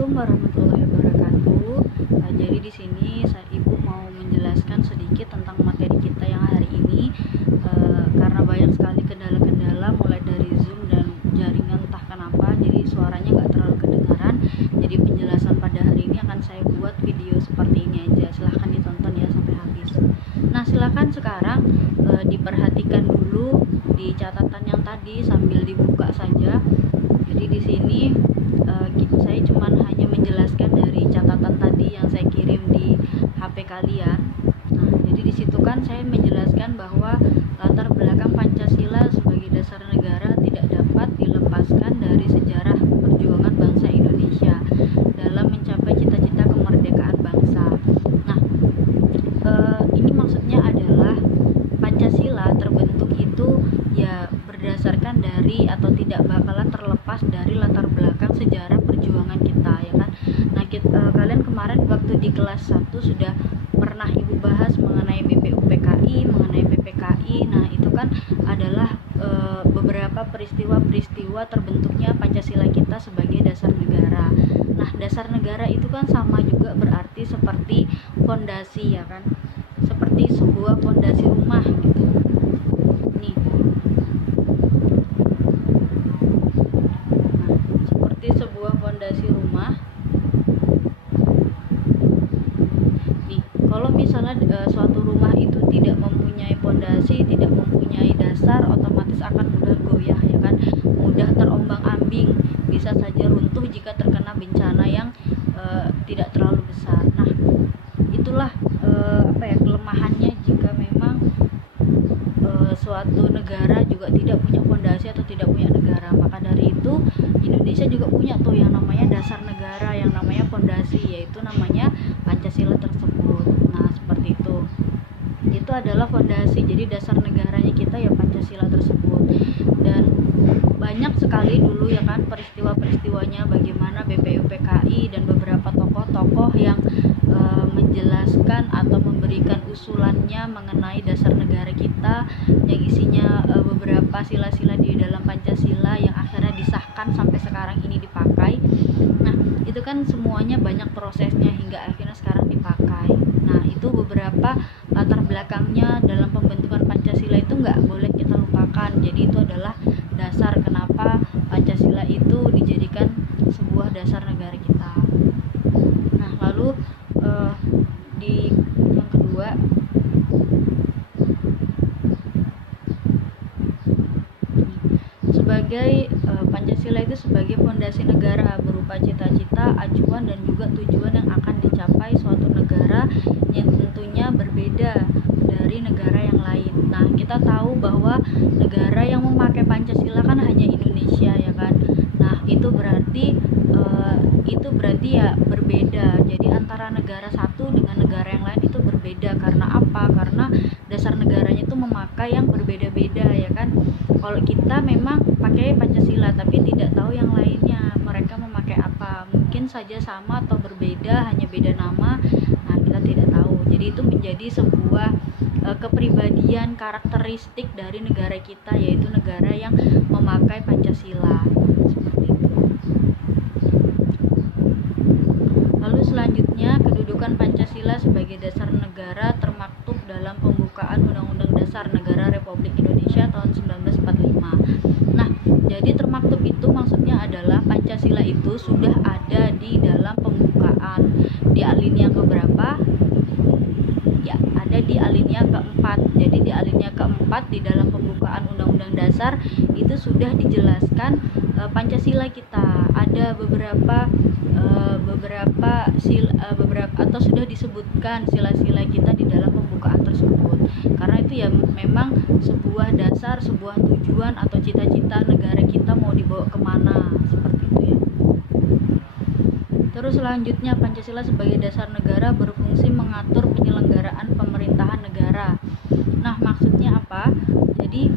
Assalamualaikum warahmatullahi wabarakatuh. Jadi di sini Ibu mau menjelaskan sedikit tentang materi kita yang hari ini, karena banyak sekali kendala-kendala mulai dari Zoom dan jaringan entah kenapa, jadi suaranya nggak terlalu kedengaran. Jadi penjelasan pada hari ini akan saya buat video seperti ini aja. Silahkan ditonton ya sampai habis. Nah, silahkan sekarang diperhatikan dulu di catatan yang tadi sambil dibuka saja. Jadi di sini saya cuma hanya menjelaskan dari catatan tadi yang saya kirim di HP kalian. Nah, jadi di situ kan saya menjelaskan bahwa latar belakang Pancasila sebagai dasar negara tidak dapat dilepaskan dari sejarah perjuangan bangsa Indonesia dalam mencapai cita-cita kemerdekaan bangsa. Nah, ini maksudnya adalah Pancasila terbentuk itu ya berdasarkan dari atau tidak bakalan terlepas dari latar belakang sejarah perjuangan kita, ya kan. Nah, kalian kemarin waktu di kelas 1 sudah pernah Ibu bahas mengenai BPUPKI, mengenai PPKI. Nah, itu kan adalah beberapa peristiwa-peristiwa terbentuknya Pancasila kita sebagai dasar negara. Nah, dasar negara itu kan sama juga berarti seperti fondasi, ya kan, seperti sebuah fondasi rumah gitu. Nih, seperti sebuah fondasi rumah. Nih, kalau misalnya suatu rumah itu tidak mempunyai fondasi, tidak mempunyai dasar, otomatis akan mudah goyah, ya kan, mudah terombang-ambing, bisa saja runtuh jika terkena bencana yang tidak terlalu besar. Nah, itulah kelemahannya jika memang suatu negara juga tidak punya fondasi atau tidak punya negara. Maka dari itu Indonesia juga punya tuh yang namanya dasar negara, yang namanya fondasi, yaitu namanya Pancasila tersebut. Nah, seperti itu. Itu adalah fondasi. Jadi dasar negaranya kita ya Pancasila tersebut. Dan banyak sekali dulu, ya kan, peristiwa-peristiwanya bagaimana BPUPKI dan beberapa tokoh-tokoh yang menjelaskan atau memberikan usulannya mengenai dasar negara kita yang isinya beberapa sila-sila di dalam Pancasila yang akhirnya disahkan sampai sekarang ini dipakai. Nah, itu kan semuanya banyak prosesnya hingga akhirnya sekarang dipakai. Nah, itu beberapa latar belakangnya dalam pembentukan Pancasila itu nggak boleh kita lupakan. Jadi itu adalah dasar kenapa Pancasila itu dijadikan sebuah dasar negara kita. Nah, lalu di yang kedua, Pancasila itu sebagai fondasi negara berupa cita-cita, acuan, dan juga tujuan yang akan dicapai suatu negara yang tentunya berbeda dari negara yang lain. Nah, kita tahu bahwa negara yang memakai Pancasila kan hanya Indonesia, ya kan. Nah, itu berarti ya berbeda. Jadi antara negara satu dengan negara yang lain itu berbeda. Karena apa? Karena dasar negaranya itu memakai yang berbeda-beda, ya kan. Kalau kita memang pakai Pancasila tapi tidak tahu yang lainnya mereka memakai apa, mungkin saja sama atau berbeda, hanya beda nama. Nah, kita tidak tahu. Jadi itu menjadi sebuah kepribadian karakteristik dari negara kita, yaitu negara yang memakai Pancasila. Seperti itu. Lalu selanjutnya, kedudukan Pancasila sebagai dasar negara termaktub dalam pembukaan Undang-Undang Dasar Negara Republik Indonesia tahun 1945. Nah, jadi termaktub itu maksudnya adalah Pancasila itu sudah ada di dalam pembukaan. Di alinea keberapa? Ya, ada di alinea keempat. Jadi di alinea keempat di dalam pembukaan Undang-Undang Dasar itu sudah dijelaskan Pancasila kita. Ada beberapa atau sudah disebutkan sila-sila kita di dalam pembukaan tersebut. Karena itu ya memang sebuah dasar, sebuah tujuan atau cita-cita negara kita mau dibawa kemana, seperti itu ya. Terus selanjutnya, Pancasila sebagai dasar negara berfungsi mengatur penyelenggaraan pemerintahan negara. Nah, maksudnya apa? Jadi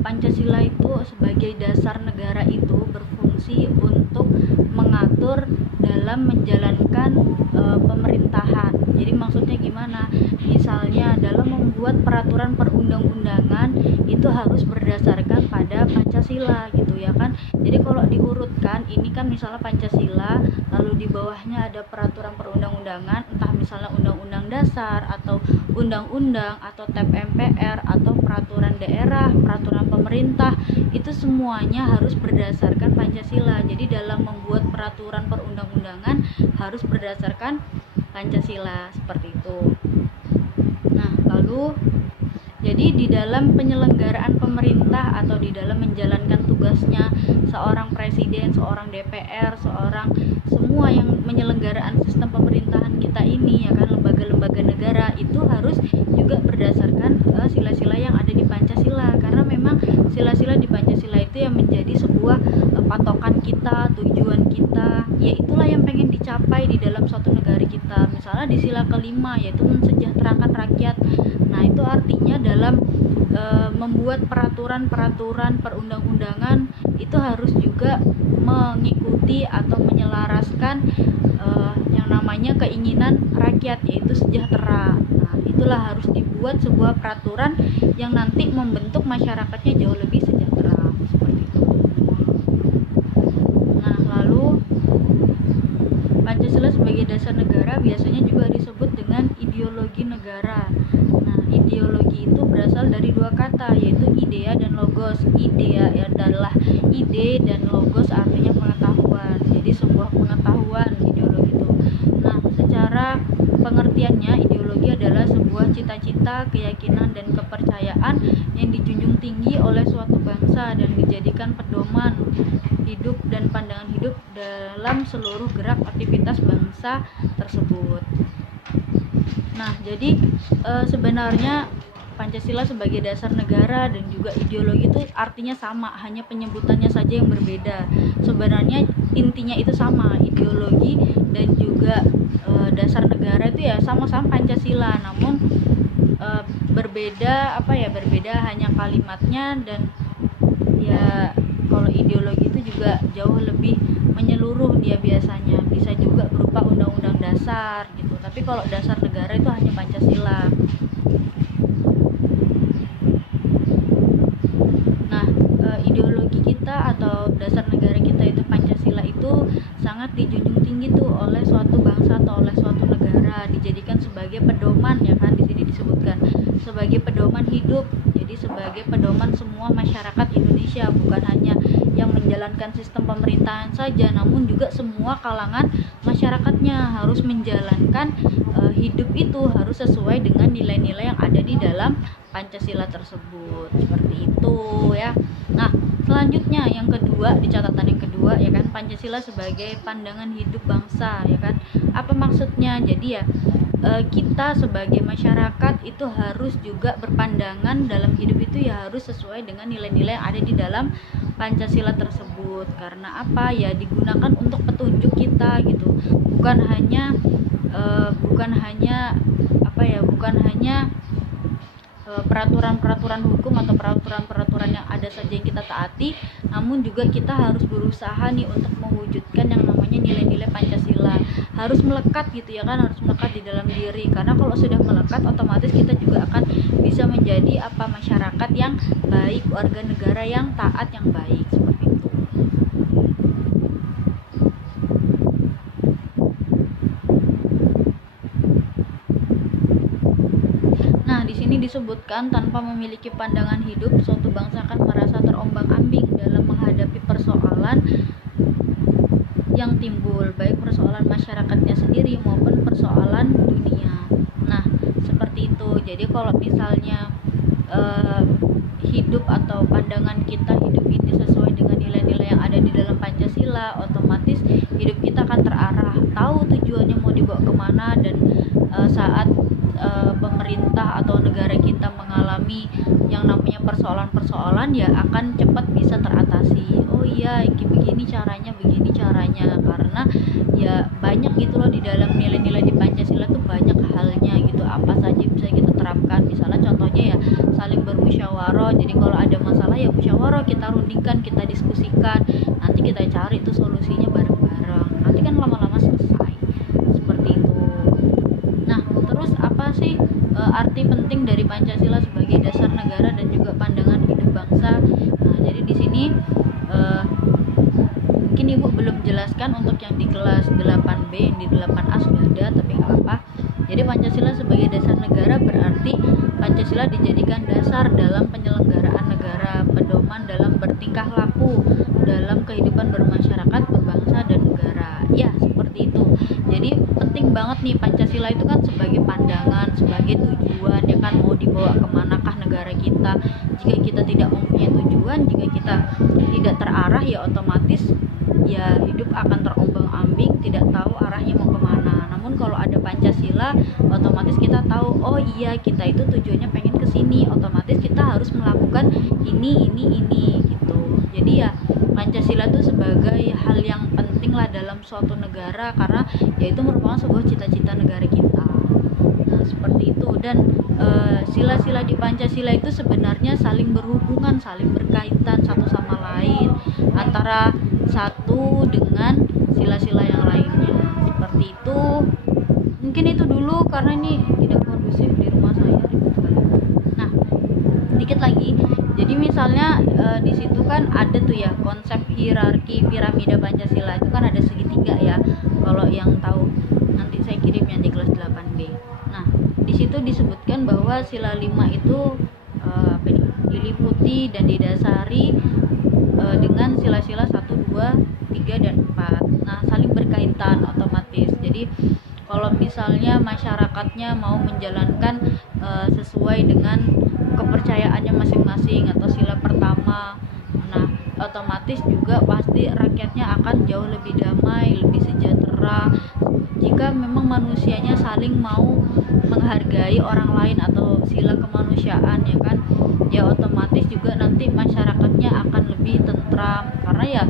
Pancasila itu sebagai dasar negara itu berfungsi untuk mengatur dalam menjalankan pemerintahan. Jadi maksudnya gimana? Misalnya dalam membuat peraturan perundang-undangan itu harus berdasarkan pada Pancasila gitu, ya kan. Jadi kalau diurutkan kan, ini kan misalnya Pancasila, lalu di bawahnya ada peraturan perundang-undangan, entah misalnya undang-undang dasar atau undang-undang atau TAP MPR atau peraturan daerah, peraturan pemerintah, itu semuanya harus berdasarkan Pancasila. Jadi dalam membuat peraturan perundang-undangan harus berdasarkan Pancasila, seperti itu. Nah, lalu jadi di dalam penyelenggaraan pemerintah atau di dalam menjalankan tugasnya seorang presiden, seorang DPR, semua yang menyelenggaraan sistem pemerintahan kita ini, ya kan, lembaga-lembaga negara itu harus juga berdasarkan sila-sila yang ada di Pancasila, karena memang sila-sila di Pancasila itu yang menjadi sebuah patokan kita, tujuan kita, ya itulah yang pengen dicapai di dalam suatu negara kita. Misalnya di sila kelima yaitu mensejahterakan rakyat. Nah, itu artinya dalam membuat peraturan-peraturan perundang-undangan itu harus juga mengikuti atau menyelaraskan yang namanya keinginan rakyat, yaitu sejahtera. Nah, itulah harus dibuat sebuah peraturan yang nanti membentuk masyarakatnya jauh lebih sejahtera, seperti itu. Nah, lalu Pancasila sebagai dasar negara biasanya juga disebut dengan ideologi negara. Nah, ideologi itu berasal dari dua kata, yaitu idea dan logos. Idea adalah ide dan logos artinya pengetahuan. Jadi sebuah pengetahuan ideologi itu. Nah, secara pengertiannya ideologi adalah sebuah cita-cita, keyakinan dan kepercayaan yang dijunjung tinggi oleh suatu bangsa dan dijadikan pedoman hidup dan pandangan hidup dalam seluruh gerak aktivitas bangsa tersebut. Nah, jadi sebenarnya Pancasila sebagai dasar negara dan juga ideologi itu artinya sama, hanya penyebutannya saja yang berbeda. Sebenarnya intinya itu sama, ideologi dan juga dasar negara itu ya sama-sama Pancasila, namun berbeda hanya kalimatnya, dan ya kalau ideologi itu juga jauh lebih menyeluruh, dia biasanya bisa juga berupa undang-undang dasar gitu, tapi kalau dasar negara itu hanya Pancasila. Nah, ideologi kita atau dasar negara kita itu Pancasila itu sangat dijunjung tinggi tuh oleh suatu bangsa atau oleh suatu negara, dijadikan sebagai pedoman, ya kan, di sini disebutkan sebagai pedoman hidup. Jadi sebagai pedoman semua masyarakat Indonesia, bukan hanya yang menjalankan sistem pemerintahan saja, namun juga semua kalangan masyarakatnya harus menjalankan hidup itu harus sesuai dengan nilai-nilai yang ada di dalam Pancasila tersebut, seperti itu ya. Nah, selanjutnya yang kedua, di catatan yang kedua, ya kan, Pancasila sebagai pandangan hidup bangsa, ya kan. Apa maksudnya? Jadi ya kita sebagai masyarakat itu harus juga berpandangan dalam hidup itu ya harus sesuai dengan nilai-nilai yang ada di dalam Pancasila tersebut. Karena apa? Ya digunakan untuk petunjuk kita gitu. Bukan hanya peraturan-peraturan hukum atau peraturan-peraturan yang ada saja yang kita taati, namun juga kita harus berusaha nih untuk mewujudkan yang namanya nilai-nilai Pancasila, harus melekat gitu ya kan, harus melekat di dalam diri, karena kalau sudah melekat otomatis kita juga akan bisa menjadi masyarakat yang baik, warga negara yang taat, yang baik, seperti itu. Nah, di sini disebutkan tanpa memiliki pandangan hidup, suatu bangsa akan merasa terombang-ambing dalam menghadapi persoalan yang timbul, baik persoalan masyarakatnya sendiri maupun persoalan dunia. Nah, seperti itu. Jadi kalau misalnya hidup atau pandangan kita hidup ini sesuai dengan nilai-nilai yang ada di dalam Pancasila, otomatis hidup kita akan terarah, tahu tujuannya mau dibawa kemana, dan saat pemerintah atau negara kita mengalami yang namanya persoalan-persoalan ya akan cepat bisa teratasi. Oh iya, begini caranya, karena ya banyak gitu loh di dalam nilai-nilai di Pancasila tuh, banyak halnya gitu, apa saja bisa kita terapkan. Misalnya contohnya ya saling bermusyawarah, jadi kalau ada masalah ya musyawarah, kita rundingkan, kita diskusikan, nanti kita cari tuh solusinya bareng-bareng, nanti kan lama-lama selesai, seperti itu. Nah, terus apa sih arti penting dari Pancasila sebagai dasar negara dan juga pandangan hidup bangsa? Nah, jadi di sini mungkin Ibu menjelaskan untuk yang di kelas 8B, yang di 8A sudah ada, tapi nggak apa-apa. Jadi Pancasila sebagai dasar negara berarti Pancasila dijadikan dasar dalam penyelenggaraan negara, pedoman dalam bertingkah laku dalam kehidupan bermasyarakat, berbangsa dan negara. Ya, seperti itu. Jadi penting banget nih Pancasila itu kan sebagai pandangan, sebagai tujuan, ya kan, mau dibawa kemanakah negara kita. Jika kita tidak mempunyai tujuan, jika kita tidak terarah, ya otomatis ya hidup akan terombang-ambing, tidak tahu arahnya mau kemana. Namun kalau ada Pancasila, otomatis kita tahu, oh iya kita itu tujuannya pengen ke sini, otomatis kita harus melakukan ini gitu. Jadi ya Pancasila itu sebagai hal yang penting lah dalam suatu negara, karena ya itu merupakan sebuah cita-cita negara kita. Nah, seperti itu. Dan sila-sila di Pancasila itu sebenarnya saling berhubungan, saling berkaitan satu sama lain, antara satu dengan sila-sila yang lainnya. Seperti itu. Mungkin itu dulu karena ini tidak kondusif di rumah saya, ribet sekali. Nah, dikit lagi. Jadi misalnya di situ kan ada tuh ya konsep hierarki piramida Pancasila, itu kan ada segitiga ya. Kalau yang tahu nanti saya kirim yang di kelas 8B. Nah, di situ disebutkan bahwa sila 5 itu diliputi dan didasari dengan sila-sila 1, 2, 3 dan 4. Nah, saling berkaitan otomatis. Jadi kalau misalnya masyarakatnya mau menjalankan sesuai dengan kepercayaannya masing-masing atau sila pertama, nah otomatis juga pasti rakyatnya akan jauh lebih damai, lebih sejahtera jika memang manusianya saling mau menghargai orang lain atau sila kemanusiaan, ya kan. Ya otomatis juga nanti masyarakatnya akan lebih tentram karena ya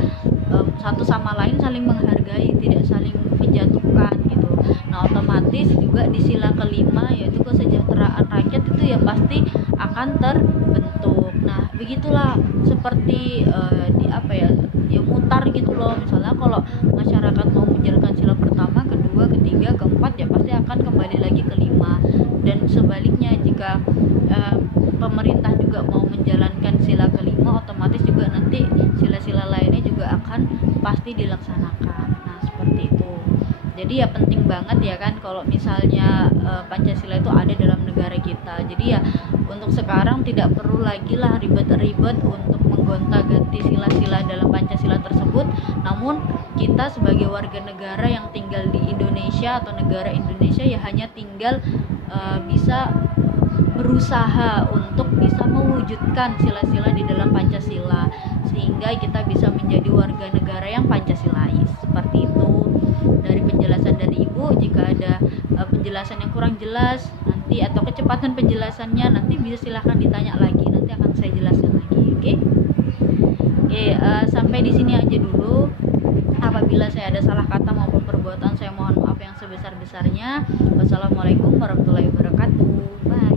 satu sama lain saling menghargai, tidak saling menjatuhkan gitu. Nah, otomatis juga di sila kelima yaitu kesejahteraan rakyat itu ya pasti akan terbentuk. Nah, begitulah seperti di apa ya, mutar gitu loh. Misalnya kalau masyarakat mau menjalankan sila pertama, kedua, ketiga, keempat, ya pasti akan kembali lagi ke 5. Dan sebaliknya jika pemerintah juga mau menjalankan sila kelima, otomatis juga nanti sila-sila lainnya juga akan pasti dilaksanakan. Nah, seperti itu. Jadi ya penting banget ya kan kalau misalnya Pancasila itu ada dalam negara kita. Jadi ya untuk sekarang tidak perlu lagi lah ribet-ribet untuk menggonta-ganti sila-sila dalam Pancasila tersebut. Namun kita sebagai warga negara yang tinggal di Indonesia atau negara Indonesia ya hanya tinggal bisa berusaha untuk bisa mewujudkan sila-sila di dalam Pancasila sehingga kita bisa menjadi warga negara yang Pancasilais. Seperti itu dari penjelasan dari Ibu. Jika ada penjelasan yang kurang jelas nanti atau kecepatan penjelasannya nanti bisa silahkan ditanya lagi, nanti akan saya jelaskan lagi. Oke, sampai di sini aja dulu. Apabila saya ada salah kata maupun perbuatan, saya mohon maaf yang sebesar-besarnya. Wassalamualaikum warahmatullahi wabarakatuh. Bye.